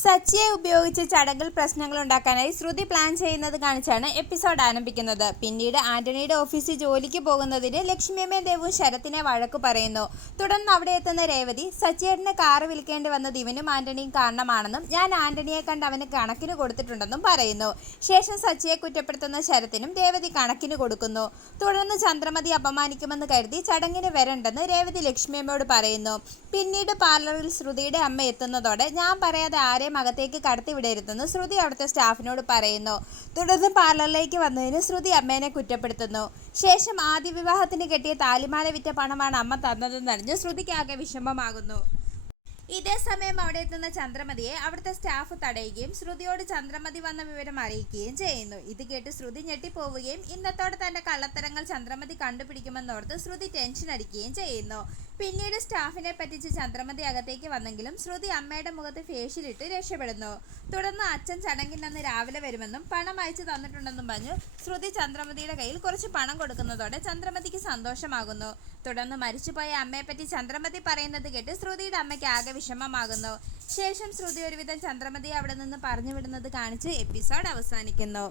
സച്ചിയെ ഉപയോഗിച്ച് ചടങ്ങിൽ പ്രശ്നങ്ങൾ ഉണ്ടാക്കാനായി ശ്രുതി പ്ലാൻ ചെയ്യുന്നത് കാണിച്ചാണ് എപ്പിസോഡ് ആരംഭിക്കുന്നത്. പിന്നീട് ആന്റണിയുടെ ഓഫീസിൽ ജോലിക്ക് പോകുന്നതിന് ലക്ഷ്മിയമ്മയും ദേവും ശരത്തിനെ വഴക്കു പറയുന്നു. തുടർന്ന് അവിടെ എത്തുന്ന രേവതി സച്ചിയേട്ടന് കാറ് വിൽക്കേണ്ടി വന്നത് ഇവനും ആന്റണിയും കാരണമാണെന്നും ഞാൻ ആന്റണിയെ കണ്ട് അവന് കണക്കിന് കൊടുത്തിട്ടുണ്ടെന്നും പറയുന്നു. ശേഷം സച്ചിയെ കുറ്റപ്പെടുത്തുന്ന ശരത്തിനും രേവതി കണക്കിന് കൊടുക്കുന്നു. തുടർന്ന് ചന്ദ്രമതി അപമാനിക്കുമെന്ന് കരുതി ചടങ്ങിന് വരണ്ടെന്ന് രേവതി ലക്ഷ്മിയമ്മയോട് പറയുന്നു. പിന്നീട് പാർലറിൽ ശ്രുതിയുടെ അമ്മ എത്തുന്നതോടെ ഞാൻ പറയാതെ ആരെയും അകത്തേക്ക് കടത്തിവിടരുതെന്ന് ശ്രുതി അവിടുത്തെ സ്റ്റാഫിനോട് പറയുന്നു. തുടർന്ന് പാർലറിലേക്ക് വന്നതിന് ശ്രുതി അമ്മേനെ കുറ്റപ്പെടുത്തുന്നു. ശേഷം ആദ്യ വിവാഹത്തിന് കെട്ടിയ താലിമാല വിറ്റ പണമാണ് അമ്മ തന്നതെന്നറിഞ്ഞ് ശ്രുതിക്കാകെ വിഷമമാകുന്നു. ഇതേ സമയം അവിടെ എത്തുന്ന ചന്ദ്രമതിയെ അവിടുത്തെ സ്റ്റാഫ് തടയുകയും ശ്രുതിയോട് ചന്ദ്രമതി വന്ന വിവരം അറിയിക്കുകയും ചെയ്യുന്നു. ഇത് കേട്ട് ശ്രുതി ഞെട്ടിപ്പോവുകയും ഇന്നത്തോടെ തന്റെ കള്ളത്തരങ്ങൾ ചന്ദ്രമതി കണ്ടുപിടിക്കുമെന്നോർത്ത് ശ്രുതി ടെൻഷൻ അടിക്കുകയും ചെയ്യുന്നു. പിന്നീട് സ്റ്റാഫിനെ പറ്റിച്ച് ചന്ദ്രമതി അകത്തേക്ക് വന്നെങ്കിലും ശ്രുതി അമ്മയുടെ മുഖത്ത് ഫേഷ്യലിട്ട് രക്ഷപ്പെടുന്നു. തുടർന്ന് അച്ഛൻ ചടങ്ങിൽ നിന്ന് രാവിലെ വരുമെന്നും പണം അയച്ചു തന്നിട്ടുണ്ടെന്നും പറഞ്ഞു ശ്രുതി ചന്ദ്രമതിയുടെ കയ്യിൽ കുറച്ച് പണം കൊടുക്കുന്നതോടെ ചന്ദ്രമതിക്ക് സന്തോഷമാകുന്നു. തുടർന്ന് മരിച്ചുപോയ അമ്മയെപ്പറ്റി ചന്ദ്രമതി പറയുന്നത് കേട്ട് ശ്രുതിയുടെ അമ്മയ്ക്ക് ആകെ വിഷമമാകുന്നു. ശേഷം ശ്രുതി ഒരുവിധം ചന്ദ്രമതിയെ അവിടെ നിന്ന് പറഞ്ഞു വിടുന്നത് കാണിച്ച് എപ്പിസോഡ് അവസാനിക്കുന്നു.